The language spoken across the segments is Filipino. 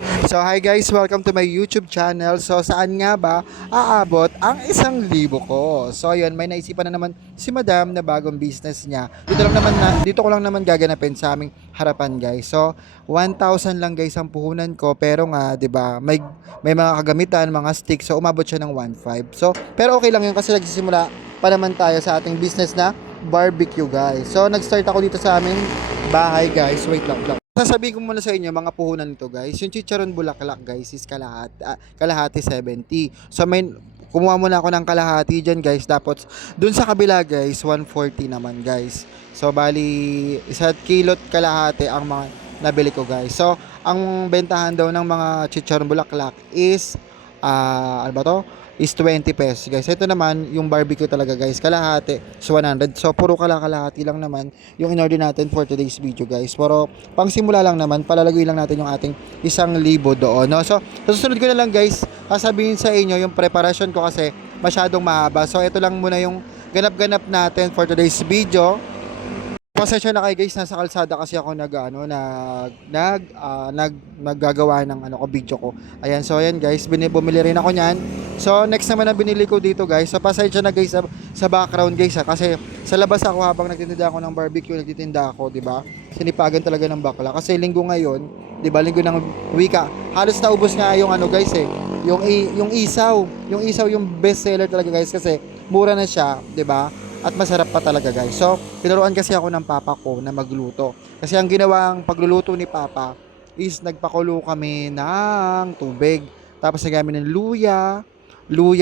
So hi guys, welcome to my YouTube channel. So saan nga ba aabot ang 1,000 ko? So ayun, may naisipan na naman si Madam na bagong business niya. Dito ko lang naman gaganapin sa aming harapan guys. So 1,000 lang guys ang puhunan ko, pero nga 'di ba, may mga kagamitan, mga stick. So umabot siya ng 1,500. So pero okay lang 'yun kasi nagsisimula pa naman tayo sa ating business na barbecue guys. So nag-start ako dito sa aming bahay guys. Wait lang. Sasabihin ko muna sa inyo mga puhunan nito guys. Yung chicharon bulaklak guys is kalahati 70. So kumuha muna ako ng kalahati dyan guys. Tapos dun sa kabila guys 140 naman guys. So bali 1 kilo't kalahati ang mga nabili ko guys. So ang bentahan daw ng mga chicharon bulaklak is ano ba to? Is 20 pesos guys. Ito naman yung barbecue talaga guys, kalahati so 100. So puro kalahati lang naman yung in-order natin for today's video guys. Pero pang simula lang naman, palalagay lang natin yung ating 1,000 doon, no? So susunod ko na lang guys, sasabihin sa inyo yung preparation ko kasi masyadong mahaba. So ito lang muna yung ganap-ganap natin for today's video. Pasensya na kayo guys, nasa kalsada kasi ako naggagawa ng video ko. Ayan, so ayan guys, bumili rin ako niyan. So next naman ang binili ko dito guys. So pasensya na guys sa background guys kasi sa labas ako habang nagtitinda ako ng barbecue, nagtitinda ako, 'di ba? Sinipagan talaga ng bakla kasi linggo ngayon, 'di ba? Linggo ng wika. Halos naubos nga yung guys yung isaw. Yung isaw yung best seller talaga guys kasi mura na siya, 'di ba? At masarap pa talaga guys. So, tinuruan kasi ako ng papa ko na magluto. Kasi ang ginawang pagluluto ni papa is nagpakulo kami ng tubig. Tapos nagamit ng luya,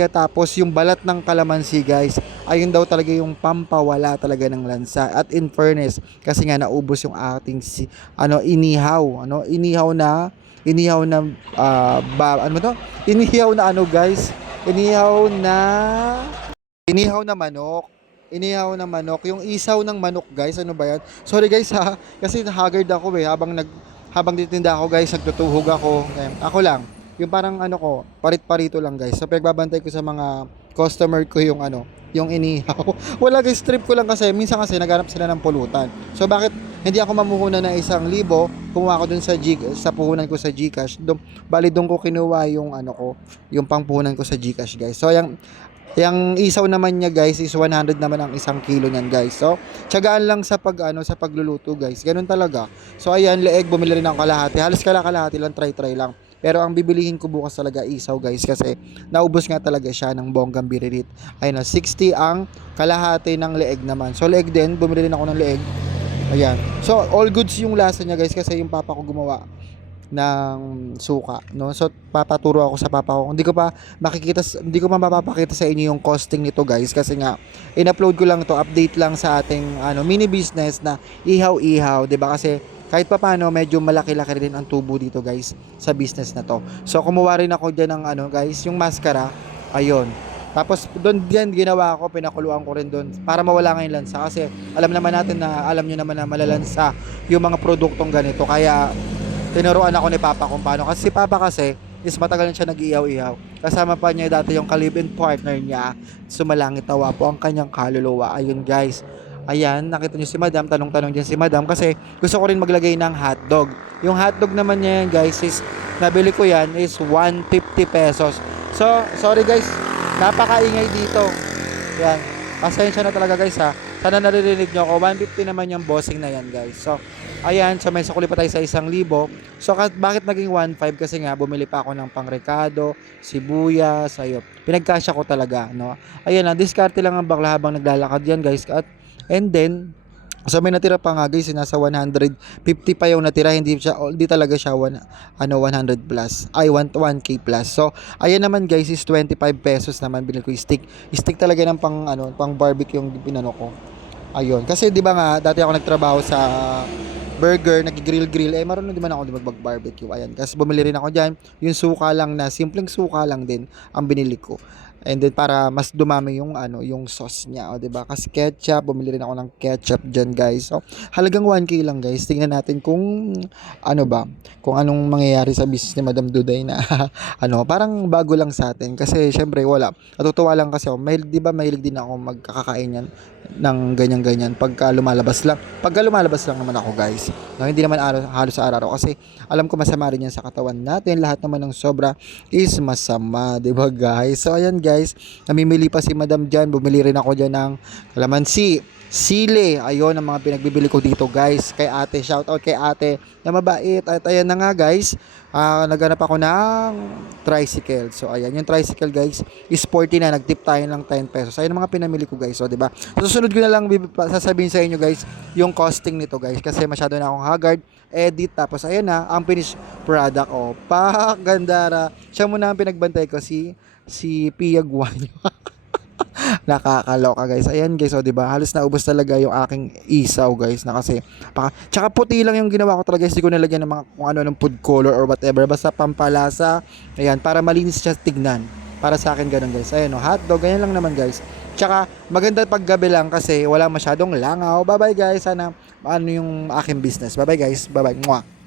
tapos yung balat ng kalamansi guys. Ayun daw talaga yung pampawala talaga ng lansa. At in fairness, kasi nga naubos yung ating inihaw na ano to? Inihaw na guys? Inihaw na manok, yung isaw ng manok guys. Ano ba yan? Sorry guys ha, kasi haggard ako habang titinda ako guys, nagtutuhog ako. Ako lang, yung parang ko, parit-parito lang guys. So pagbabantay ko sa mga customer ko yung inihaw. Wala guys, trip ko lang kasi minsan kasi naghanap sila ng pulutan. So bakit hindi ako mamuhunan ng 1,000? Kumuha ko dun sa puhunan ko sa GCash. Bali doon ko kinuha yung yung pangpuhunan ko sa GCash guys. So yung isaw naman niya guys is 100 naman ang 1 kilo niyan guys. So, tiyagaan lang sa sa pagluluto guys. Ganun talaga. So, ayan, leeg, bumili rin ako kalahati. Halos kalahati lang, try lang. Pero ang bibilihin ko bukas talaga isaw guys kasi naubos nga talaga siya ng bonggang biririt. Ayun na, 60 ang kalahati ng leeg naman. So, leeg din, bumili rin ako ng leeg. Ayan. So, all goods yung lasa niya guys kasi yung papa ko gumawa ng suka, no? So papaturo ako sa papa ko. Hindi ko pa mapapakita sa inyo yung costing nito guys kasi nga in-upload ko lang to, update lang sa ating mini business na ihaw-ihaw, 'di ba? Kasi kahit pa paano medyo malaki-laki rin ang tubo dito guys sa business na to. So kumuha rin ako diyan ng guys, yung maskara. Ayun. Tapos doon diyan ginawa ko, pinakuluan ko rin doon para mawala nga yung lansa kasi alam niyo naman na malalansa yung mga produktong ganito. Kaya tinuruan ako ni Papa kung paano. Kasi si Papa is matagal na siya nag-iyaw-iyaw. Kasama pa niya dati yung live-in partner niya. Sumalangit tawa po ang kanyang kaluluwa. Ayun guys. Ayan, nakita niyo si Madam. Tanong-tanong dyan si Madam kasi gusto ko rin maglagay ng hotdog. Yung hotdog naman niya yan guys is, nabili ko yan is 150 pesos. So, sorry guys. Napakaingay dito. Yan. Pasensya na talaga guys ha. Sana naririnig nyo ako. 150 naman yung bossing na yan guys. So, ayan. So, may sukuli pa tayo sa 1,000. So, bakit naging 1,500? Kasi nga, bumili pa ako ng pangrekado, sibuyas, ayun. Pinagkasya ko talaga, no? Ayan na, diskarte lang ang bakla habang naglalakad yan guys. And then, so may natira pa nga guys, nasa 150 pa yung natira, hindi talaga siya 100 plus, 1k plus. So, ayan naman guys is 25 pesos naman binili ko yung stick. Stick talaga ng pang barbecue yung pinano ko. Ayun, kasi 'di ba nga dati ako nagtrabaho sa burger, nag-grill, marunong din man ako mag-barbecue. Ayan, kasi bumili rin ako diyan, yung suka lang na simpleng suka lang din ang binili ko. And then para mas dumami yung yung sauce niya, o 'di ba? Kasi ketchup, bumili rin ako ng ketchup diyan, guys. So, halagang 1k lang, guys. Tingnan natin kung kung anong mangyayari sa business ni Madam Duday na parang bago lang sa atin kasi syempre wala. Natutuwa lang kasi ako. 'Di ba, mahilig din ako magkakakain yan. ganyan-ganyan pagka lumalabas lang naman ako guys. No, hindi naman halos sa araw kasi alam ko masama rin yan sa katawan natin. Lahat naman ng sobra is masama, 'di ba guys? So ayan guys, namimili pa si Madam diyan, bumili rin ako diyan ng kalamansi, sili, ayun ang mga pinagbibili ko dito guys. Kay ate, shout out kay ate na mabait. At ayan na nga guys, naghanap ako ng tricycle. So ayan, yung tricycle guys, sporty na, nagtip tayo ng 10 pesos. Ayun ang mga pinamili ko guys, so 'di ba? Susunod ko na lang sasabihin sa inyo guys yung costing nito guys kasi masyado na akong haggard edit. Tapos ayun na ang finished product. Oh, ganda. Siya muna ang pinagbantay ko, si Pia Guanyo. Nakakaloka guys. Ayan guys, oh 'di ba? Halos naubos talaga yung aking isaw guys na kasi tsaka puti lang yung ginawa ko talaga. Hindi ko nilagyan ng mga kung ano ng food color or whatever. Basta pampalasa. Ayan, para malinis siya tignan. Para sa akin ganun guys. Ayan, oh, hotdog, ganyan lang naman guys. Tsaka maganda paggabi lang kasi wala masyadong langaw. Bye bye guys. Sana ano yung aking business. Bye bye guys. Bye bye. Mwah.